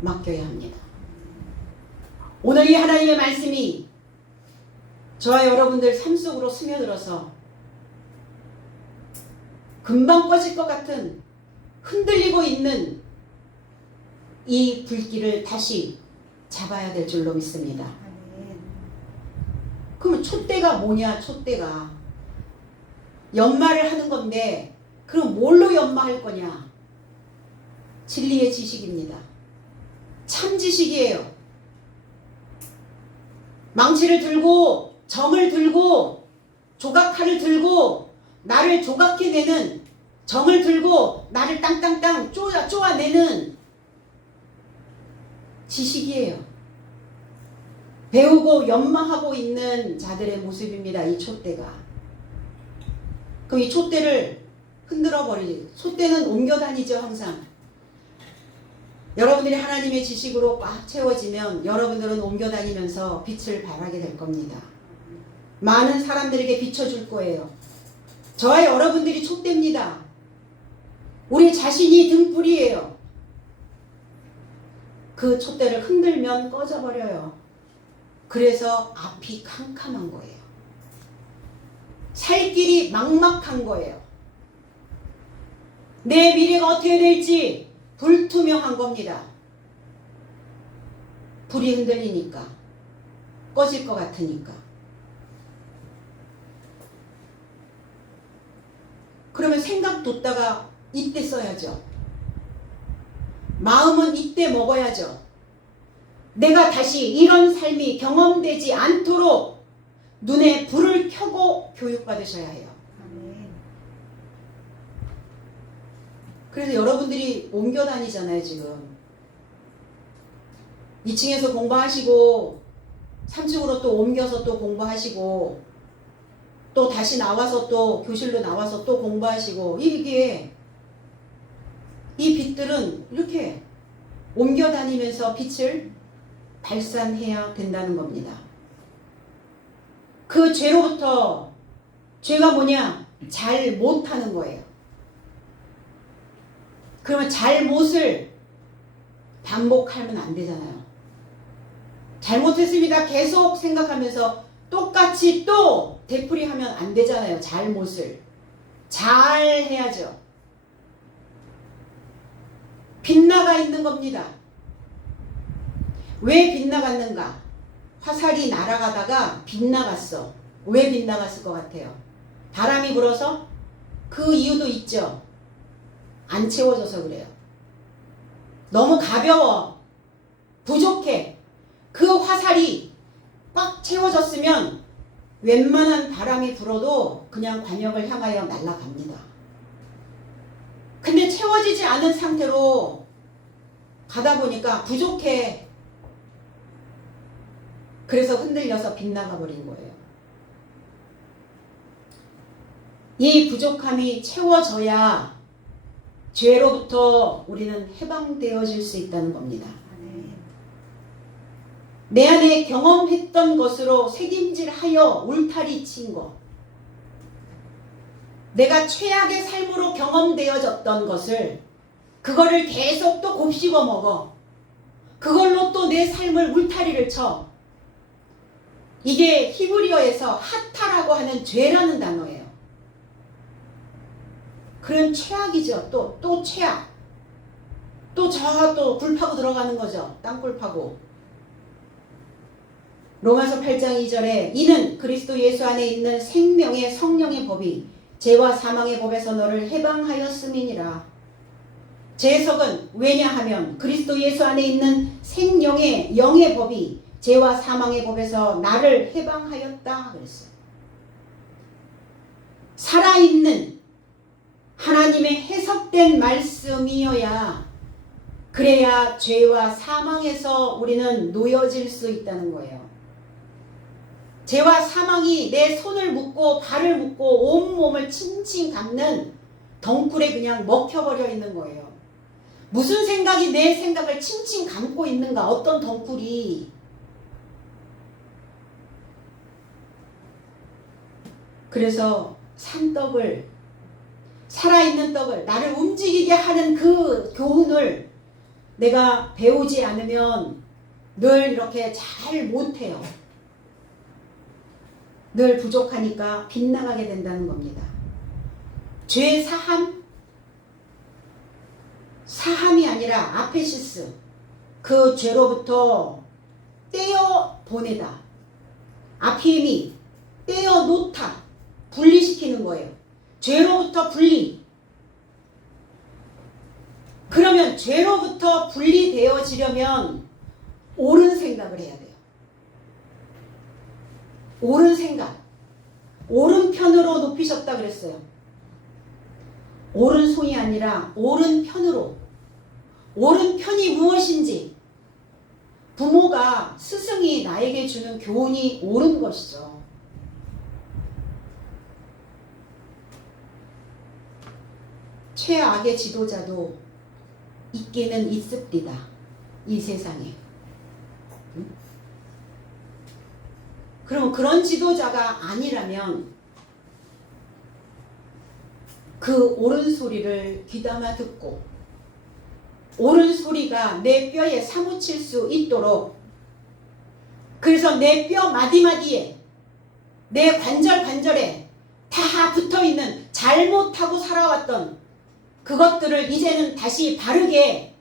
맡겨야 합니다. 오늘 이 하나님의 말씀이 저와 여러분들 삶 속으로 스며들어서 금방 꺼질 것 같은 흔들리고 있는 이 불길을 다시 잡아야 될 줄로 믿습니다. 그러면 촛대가 뭐냐? 촛대가 연마를 하는 건데 그럼 뭘로 연마할 거냐? 진리의 지식입니다. 참 지식이에요. 망치를 들고 정을 들고 조각칼을 들고 나를 조각해내는, 정을 들고 나를 땅땅땅 쪼아내는 지식이에요. 배우고 연마하고 있는 자들의 모습입니다. 이 촛대가. 그럼 이 촛대를 흔들어 버리지. 촛대는 옮겨 다니죠. 항상. 여러분들이 하나님의 지식으로 꽉 채워지면 여러분들은 옮겨 다니면서 빛을 발하게 될 겁니다. 많은 사람들에게 비춰줄 거예요. 저와 여러분들이 촛대입니다. 우리 자신이 등불이에요. 그 촛대를 흔들면 꺼져버려요. 그래서 앞이 캄캄한 거예요. 살 길이 막막한 거예요. 내 미래가 어떻게 될지 불투명한 겁니다. 불이 흔들리니까, 꺼질 것 같으니까. 그러면 생각 뒀다가 이때 써야죠. 마음은 이때 먹어야죠. 내가 다시 이런 삶이 경험되지 않도록 눈에 불을 켜고 교육받으셔야 해요. 그래서 여러분들이 옮겨 다니잖아요. 지금 2층에서 공부하시고 3층으로 또 옮겨서 또 공부하시고 또 다시 나와서 또 교실로 나와서 또 공부하시고, 이게 이 빛들은 이렇게 옮겨 다니면서 빛을 발산해야 된다는 겁니다. 그 죄로부터, 죄가 뭐냐? 잘 못하는 거예요. 그러면 잘못을 반복하면 안 되잖아요. 잘못했습니다. 계속 생각하면서 똑같이 또 되풀이하면 안 되잖아요. 잘못을. 잘 해야죠. 빗나가 있는 겁니다. 왜 빗나갔는가? 화살이 날아가다가 빗나갔어. 왜 빗나갔을 것 같아요? 바람이 불어서? 그 이유도 있죠. 안 채워져서 그래요. 너무 가벼워. 부족해. 그 화살이 꽉 채워졌으면 웬만한 바람이 불어도 그냥 관역을 향하여 날아갑니다. 근데 채워지지 않은 상태로 가다 보니까 부족해. 그래서 흔들려서 빗나가 버린 거예요. 이 부족함이 채워져야 죄로부터 우리는 해방되어질 수 있다는 겁니다. 내 안에 경험했던 것으로 새김질하여 울타리 친 것, 내가 최악의 삶으로 경험되어졌던 것을, 그거를 계속 또 곱씹어 먹어. 그걸로 또 내 삶을 울타리를 쳐. 이게 히브리어에서 하타라고 하는 죄라는 단어예요. 그런 최악이죠. 또 최악. 또 굴 파고 들어가는 거죠. 땅굴 파고. 로마서 8장 2절에 이는 그리스도 예수 안에 있는 생명의 성령의 법이 죄와 사망의 법에서 너를 해방하였음이니라. 제 해석은 왜냐하면 그리스도 예수 안에 있는 생명의 영의 법이 죄와 사망의 법에서 나를 해방하였다 그랬어요. 살아있는 하나님의 해석된 말씀이어야, 그래야 죄와 사망에서 우리는 놓여질 수 있다는 거예요. 죄와 사망이 내 손을 묶고 발을 묶고 온몸을 칭칭 감는 덩굴에 그냥 먹혀버려 있는 거예요. 무슨 생각이 내 생각을 칭칭 감고 있는가? 어떤 덩굴이. 그래서 산떡을, 살아있는 떡을, 나를 움직이게 하는 그 교훈을 내가 배우지 않으면 늘 이렇게 잘 못해요. 늘 부족하니까 빗나가게 된다는 겁니다. 죄 사함? 사함이 아니라 아페시스, 그 죄로부터 떼어 보내다. 아피미, 떼어 놓다, 분리시키는 거예요. 죄로부터 분리. 그러면 죄로부터 분리되어지려면 옳은 생각을 해야 돼요. 옳은 생각. 옳은 편으로 높이셨다 그랬어요. 옳은 손이 아니라 옳은 편으로. 옳은 편이 무엇인지. 부모가, 스승이 나에게 주는 교훈이 옳은 것이죠. 최악의 지도자도 있기는 있습니다. 이 세상에. 그럼 그런 지도자가 아니라면 그 옳은 소리를 귀담아 듣고 옳은 소리가 내 뼈에 사무칠 수 있도록, 그래서 내 뼈 마디마디에, 내 관절관절에 다 붙어있는 잘못하고 살아왔던 그것들을 이제는 다시 바르게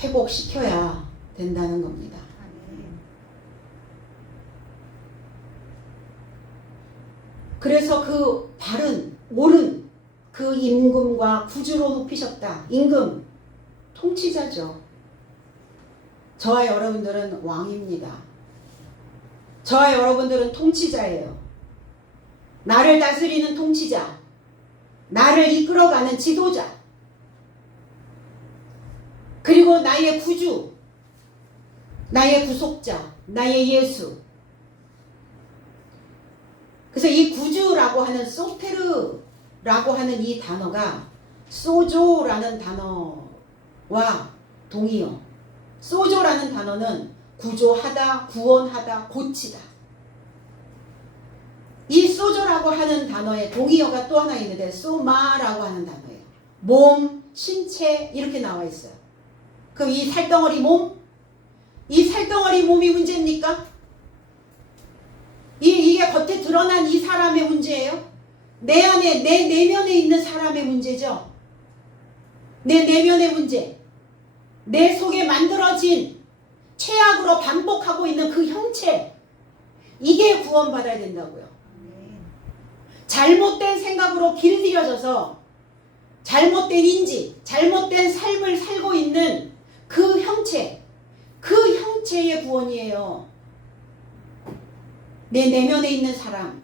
회복시켜야 된다는 겁니다. 그래서 그 바른, 옳은 그 임금과 구주로 높이셨다. 임금, 통치자죠. 저와 여러분들은 왕입니다. 저와 여러분들은 통치자예요. 나를 다스리는 통치자, 나를 이끌어가는 지도자, 그리고 나의 구주, 나의 구속자, 나의 예수. 그래서 이 구주라고 하는 소테르라고 하는 이 단어가 소조라는 단어와 동의어. 소조라는 단어는 구조하다, 구원하다, 고치다. 이 소조라고 하는 단어의 동의어가 또 하나 있는데 소마라고 하는 단어예요. 몸, 신체 이렇게 나와 있어요. 그럼 이 살덩어리 몸? 이 살덩어리 몸이 문제입니까? 이게 겉에 드러난 이 사람의 문제예요? 내 안에, 내 내면에 있는 사람의 문제죠. 내 내면의 문제. 내 속에 만들어진 최악으로 반복하고 있는 그 형체. 이게 구원받아야 된다고요. 잘못된 생각으로 길들여져서 잘못된 인지, 잘못된 삶을 살고 있는 그 형체. 그 형체의 구원이에요. 내 내면에 있는 사람.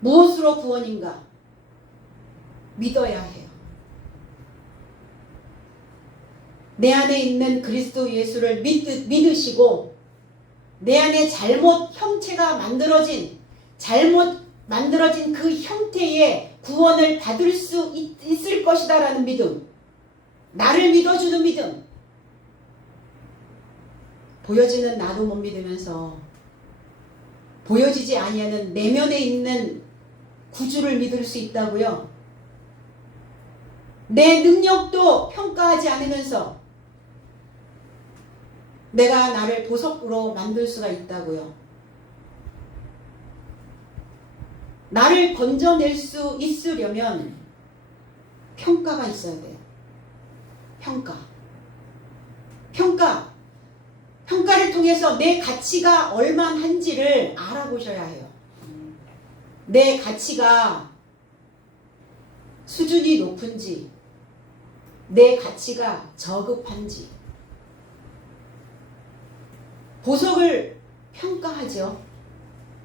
무엇으로 구원인가? 믿어야 해요. 내 안에 있는 그리스도 예수를 믿으시고 내 안에 잘못 형체가 잘못 만들어진 그 형태의 구원을 받을 수 있을 것이다라는 믿음. 나를 믿어주는 믿음. 보여지는 나도 못 믿으면서 보여지지 아니하는 내면에 있는 구주를 믿을 수 있다고요. 내 능력도 평가하지 않으면서 내가 나를 보석으로 만들 수가 있다고요. 나를 건져낼 수 있으려면 평가가 있어야 돼요. 평가를 통해서 내 가치가 얼마한지를 알아보셔야 해요. 내 가치가 수준이 높은지, 내 가치가 저급한지. 보석을 평가하죠.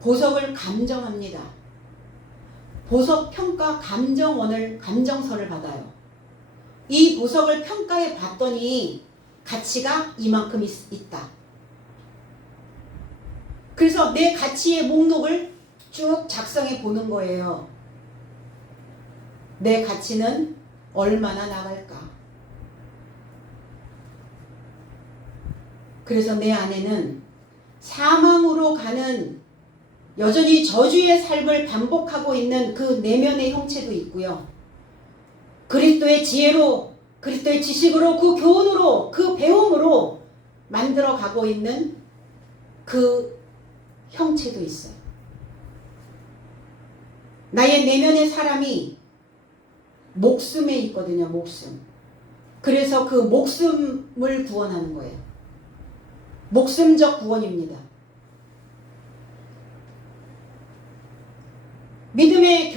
보석을 감정합니다. 보석 평가 감정서를 받아요. 이 보석을 평가해 봤더니 가치가 이만큼 있다. 그래서 내 가치의 목록을 쭉 작성해 보는 거예요. 내 가치는 얼마나 나갈까? 그래서 내 안에는 사망으로 가는 여전히 저주의 삶을 반복하고 있는 그 내면의 형체도 있고요. 그리스도의 지혜로, 그리스도의 지식으로, 그 교훈으로, 그 배움으로 만들어 가고 있는 그 형체도 있어요. 나의 내면의 사람이 목숨에 있거든요. 목숨. 그래서 그 목숨을 구원하는 거예요. 목숨적 구원입니다. 믿음의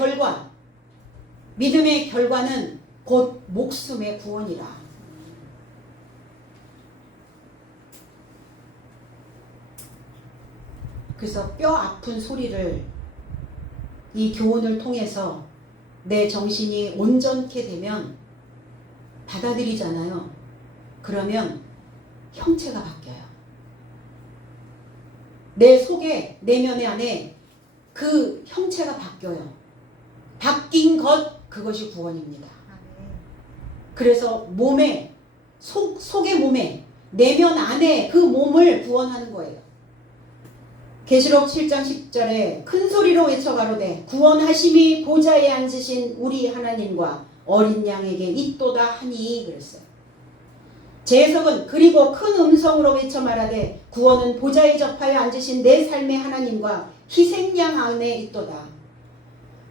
결과는 곧 목숨의 구원이라. 그래서 뼈 아픈 소리를 이 교훈을 통해서 내 정신이 온전케 되면 받아들이잖아요. 그러면 형체가 바뀌어요. 내 속에, 내면의 안에 그 형체가 바뀌어요. 바뀐 것, 그것이 구원입니다. 그래서 몸에, 속의 몸에, 내면 안에 그 몸을 구원하는 거예요. 계시록 7장 10절에 큰 소리로 외쳐 가로되 구원하심이 보좌에 앉으신 우리 하나님과 어린 양에게 있도다 하니 그랬어요. 제 해석은 그리고 큰 음성으로 외쳐 말하되 구원은 보좌에 접하여 앉으신 내 삶의 하나님과 희생양 안에 있도다.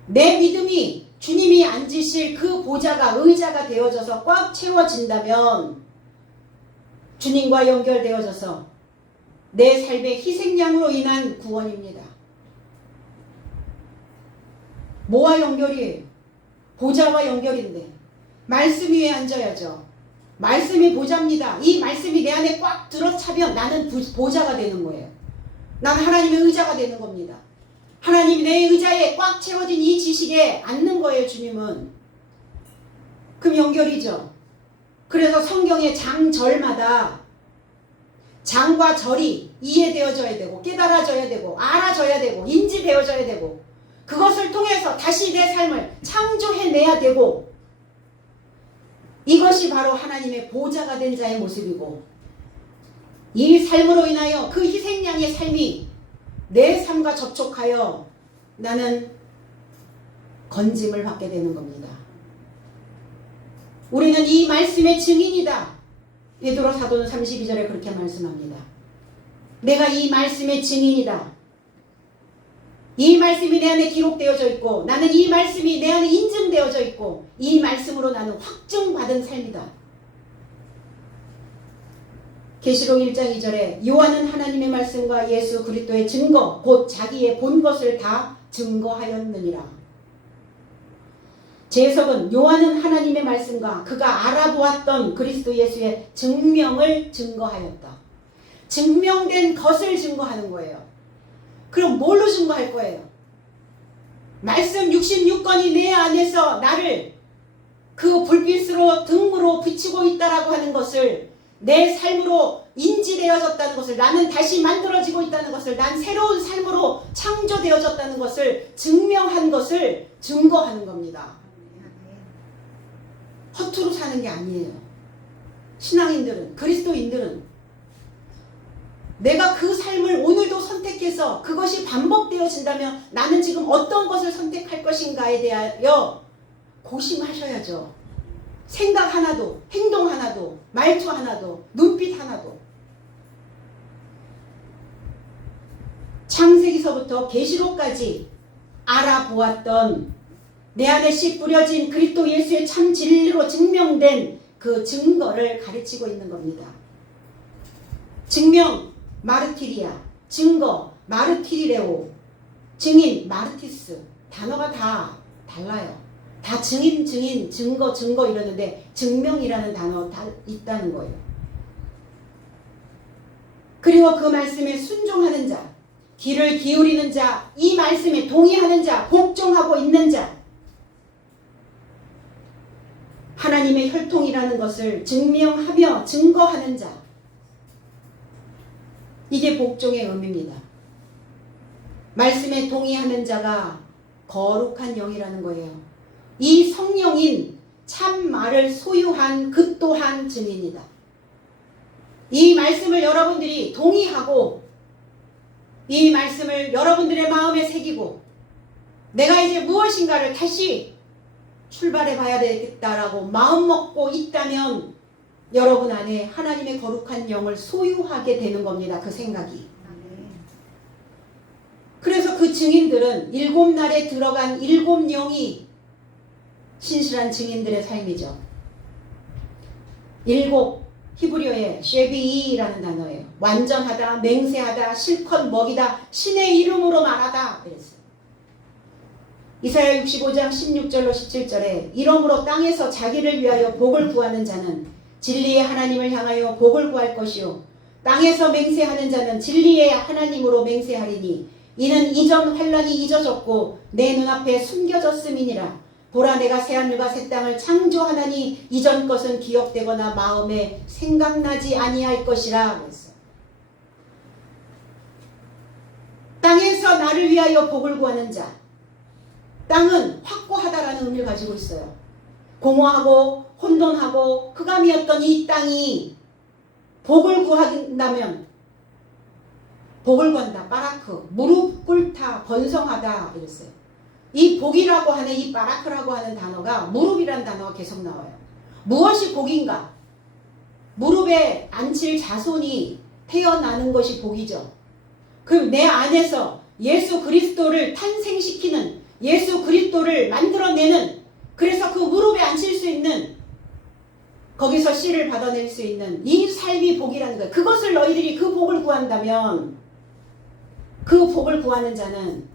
내 믿음이 주님이 앉으실 그 보좌가 의자가 되어져서 꽉 채워진다면 주님과 연결되어져서 내 삶의 희생양으로 인한 구원입니다. 뭐와 연결이에요? 보좌와 연결인데 말씀 위에 앉아야죠. 말씀이 보좌입니다. 이 말씀이 내 안에 꽉 들어차면 나는 보좌가 되는 거예요. 난 하나님의 의자가 되는 겁니다. 하나님이 내 의자에 꽉 채워진 이 지식에 앉는 거예요. 주님은. 그럼 연결이죠. 그래서 성경의 장절마다 장과 절이 이해되어져야 되고 깨달아져야 되고 알아져야 되고 인지되어져야 되고 그것을 통해서 다시 내 삶을 창조해내야 되고 이것이 바로 하나님의 보좌가 된 자의 모습이고 이 삶으로 인하여 그 희생양의 삶이 내 삶과 접촉하여 나는 건짐을 받게 되는 겁니다. 우리는 이 말씀의 증인이다. 베드로 사도는 32절에 그렇게 말씀합니다. 내가 이 말씀의 증인이다. 이 말씀이 내 안에 기록되어져 있고 나는 이 말씀이 내 안에 인증되어져 있고 이 말씀으로 나는 확증받은 삶이다. 계시록 1장 2절에 요한은 하나님의 말씀과 예수 그리스도의 증거 곧 자기의 본 것을 다 증거하였느니라. 제 해석은 요한은 하나님의 말씀과 그가 알아보았던 그리스도 예수의 증명을 증거하였다. 증명된 것을 증거하는 거예요. 그럼 뭘로 증거할 거예요? 말씀 66권이 내 안에서 나를 그 불빛으로 등으로 비치고 있다라고 하는 것을 내 삶으로 인지되어졌다는 것을 나는 다시 만들어지고 있다는 것을 난 새로운 삶으로 창조되어졌다는 것을 증명한 것을 증거하는 겁니다. 허투루 사는 게 아니에요. 신앙인들은 그리스도인들은 내가 그 삶을 오늘도 선택해서 그것이 반복되어진다면 나는 지금 어떤 것을 선택할 것인가에 대하여 고심하셔야죠. 생각 하나도, 행동 하나도, 말투 하나도, 눈빛 하나도. 창세기서부터 계시록까지 알아보았던 내 안에 씨 뿌려진 그리스도 예수의 참 진리로 증명된 그 증거를 가르치고 있는 겁니다. 증명, 마르티리아, 증거, 마르티리레오, 증인, 마르티스. 단어가 다 달라요. 다 증인, 증거 이러는데 증명이라는 단어 다 있다는 거예요. 그리고 그 말씀에 순종하는 자, 귀를 기울이는 자, 이 말씀에 동의하는 자, 복종하고 있는 자, 하나님의 혈통이라는 것을 증명하며 증거하는 자, 이게 복종의 의미입니다. 말씀에 동의하는 자가 거룩한 영이라는 거예요. 이 성령인 참 말을 소유한 그 또한 증인이다. 이 말씀을 여러분들이 동의하고 이 말씀을 여러분들의 마음에 새기고 내가 이제 무엇인가를 다시 출발해 봐야 되겠다라고 마음먹고 있다면 여러분 안에 하나님의 거룩한 영을 소유하게 되는 겁니다. 그 생각이. 그래서 그 증인들은 7날에 들어간 7영이 신실한 증인들의 삶이죠. 7 히브리어의 쉐비이라는 단어예요. 완전하다, 맹세하다, 실컷 먹이다, 신의 이름으로 말하다 그랬어요. 이사야 65장 16절로 17절에 이러므로 땅에서 자기를 위하여 복을 구하는 자는 진리의 하나님을 향하여 복을 구할 것이요 땅에서 맹세하는 자는 진리의 하나님으로 맹세하리니 이는 이전 환란이 잊어졌고 내 눈앞에 숨겨졌음이니라. 보라 내가 새하늘과 새 땅을 창조하나니 이전 것은 기억되거나 마음에 생각나지 아니할 것이라 그랬어요. 땅에서 나를 위하여 복을 구하는 자, 땅은 확고하다라는 의미를 가지고 있어요. 공허하고 혼돈하고 흑암이었던 이 땅이 복을 구한다면 복을 구한다. 바라크, 무릎 꿇다, 번성하다 이랬어요. 이 복이라고 하는 이 바라크라고 하는 단어가 무릎이라는 단어가 계속 나와요. 무엇이 복인가? 무릎에 앉힐 자손이 태어나는 것이 복이죠. 그럼 내 안에서 예수 그리스도를 탄생시키는 예수 그리스도를 만들어내는 그래서 그 무릎에 앉힐 수 있는 거기서 씨를 받아낼 수 있는 이 삶이 복이라는 거예요. 그것을 너희들이 그 복을 구한다면 그 복을 구하는 자는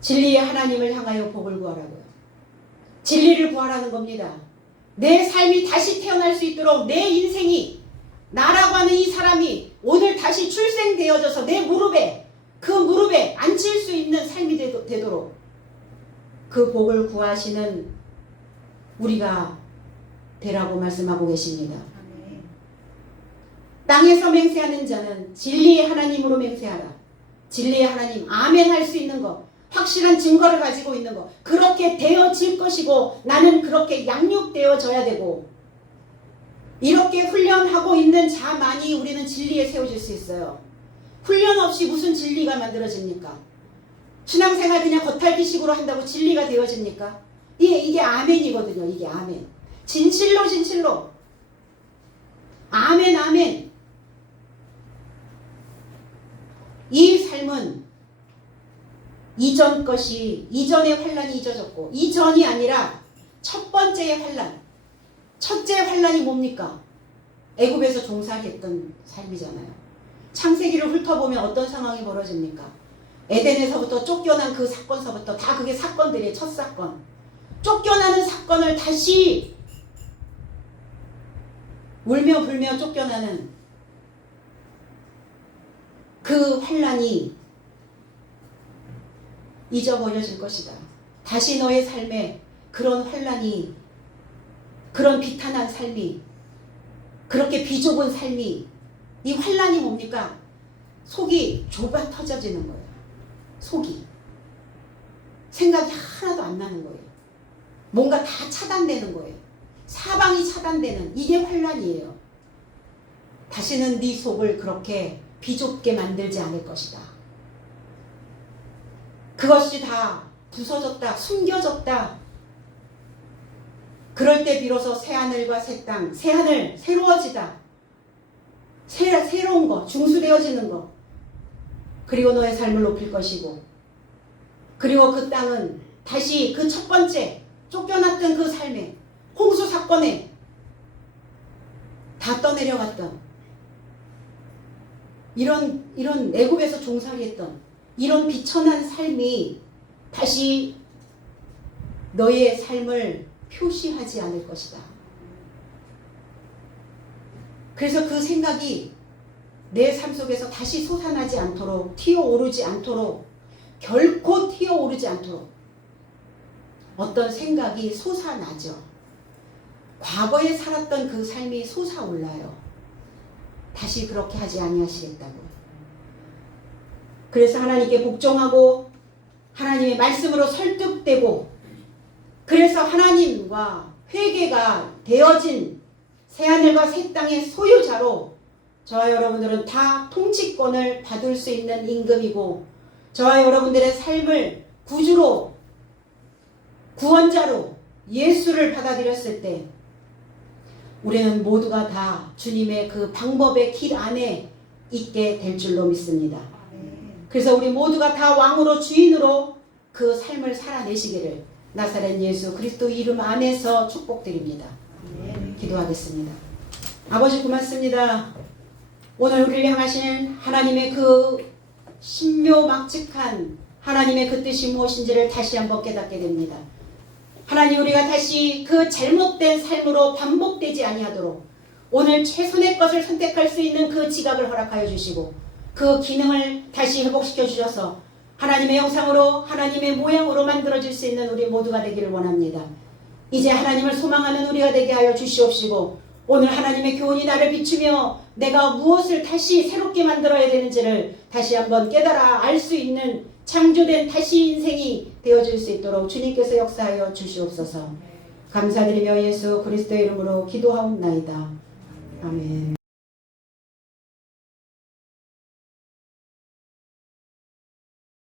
진리의 하나님을 향하여 복을 구하라고요. 진리를 구하라는 겁니다. 내 삶이 다시 태어날 수 있도록 내 인생이 나라고 하는 이 사람이 오늘 다시 출생되어져서 내 무릎에 그 무릎에 앉힐 수 있는 삶이 되도록 그 복을 구하시는 우리가 되라고 말씀하고 계십니다. 땅에서 맹세하는 자는 진리의 하나님으로 맹세하라. 진리의 하나님 아멘 할 수 있는 것, 확실한 증거를 가지고 있는 것, 그렇게 되어질 것이고 나는 그렇게 양육되어져야 되고 이렇게 훈련하고 있는 자만이 우리는 진리에 세워질 수 있어요. 훈련 없이 무슨 진리가 만들어집니까? 신앙생활 그냥 겉핥기식으로 한다고 진리가 되어집니까? 이게 아멘이거든요. 이게 아멘. 진실로 진실로. 아멘 아멘. 이 삶은 이전 것이 이전의 환란이 잊어졌고 이전이 아니라 첫 번째의 환란. 첫째 환란이 뭡니까? 애굽에서 종살이했던 삶이잖아요. 창세기를 훑어보면 어떤 상황이 벌어집니까? 에덴에서부터 쫓겨난 그 사건서부터 다 그게 사건들이에요. 첫 사건. 쫓겨나는 사건을 다시 울며 불며 쫓겨나는 그 환란이 잊어버려질 것이다. 다시 너의 삶에 그런 환란이 그런 비탄한 삶이 그렇게 비좁은 삶이 이 환란이 뭡니까? 속이 좁아 터져지는 거예요. 속이. 생각이 하나도 안 나는 거예요. 뭔가 다 차단되는 거예요. 사방이 차단되는 이게 환란이에요. 다시는 네 속을 그렇게 비좁게 만들지 않을 것이다. 그것이 다 부서졌다, 숨겨졌다. 그럴 때 비로소 새하늘과 새 땅, 새하늘 새로워지다. 새로운 거, 중수되어지는 거. 그리고 너의 삶을 높일 것이고 그리고 그 땅은 다시 그 첫 번째 쫓겨났던 그 삶에 홍수 사건에 다 떠내려갔던 이런 애굽에서 종살이했던 이런 비천한 삶이 다시 너의 삶을 표시하지 않을 것이다. 그래서 그 생각이 내 삶 속에서 다시 솟아나지 않도록, 튀어오르지 않도록, 결코 튀어오르지 않도록 어떤 생각이 솟아나죠. 과거에 살았던 그 삶이 솟아올라요. 다시 그렇게 하지 아니하시겠다고. 그래서 하나님께 복종하고 하나님의 말씀으로 설득되고, 그래서 하나님과 회개가 되어진 새하늘과 새 땅의 소유자로 저와 여러분들은 다 통치권을 받을 수 있는 임금이고, 저와 여러분들의 삶을 구주로, 구원자로 예수를 받아들였을 때 우리는 모두가 다 주님의 그 방법의 길 안에 있게 될 줄로 믿습니다. 그래서 우리 모두가 다 왕으로, 주인으로 그 삶을 살아내시기를 나사렛 예수 그리스도 이름 안에서 축복드립니다. 기도하겠습니다. 아버지 고맙습니다. 오늘 우리를 향하시는 하나님의 그 신묘막측한 하나님의 그 뜻이 무엇인지를 다시 한번 깨닫게 됩니다. 하나님, 우리가 다시 그 잘못된 삶으로 반복되지 아니하도록 오늘 최선의 것을 선택할 수 있는 그 지각을 허락하여 주시고, 그 기능을 다시 회복시켜 주셔서 하나님의 형상으로, 하나님의 모양으로 만들어질 수 있는 우리 모두가 되기를 원합니다. 이제 하나님을 소망하는 우리가 되게 하여 주시옵시고, 오늘 하나님의 교훈이 나를 비추며 내가 무엇을 다시 새롭게 만들어야 되는지를 다시 한번 깨달아 알 수 있는 창조된 다시 인생이 되어질 수 있도록 주님께서 역사하여 주시옵소서. 감사드리며 예수 그리스도의 이름으로 기도하옵나이다. 아멘.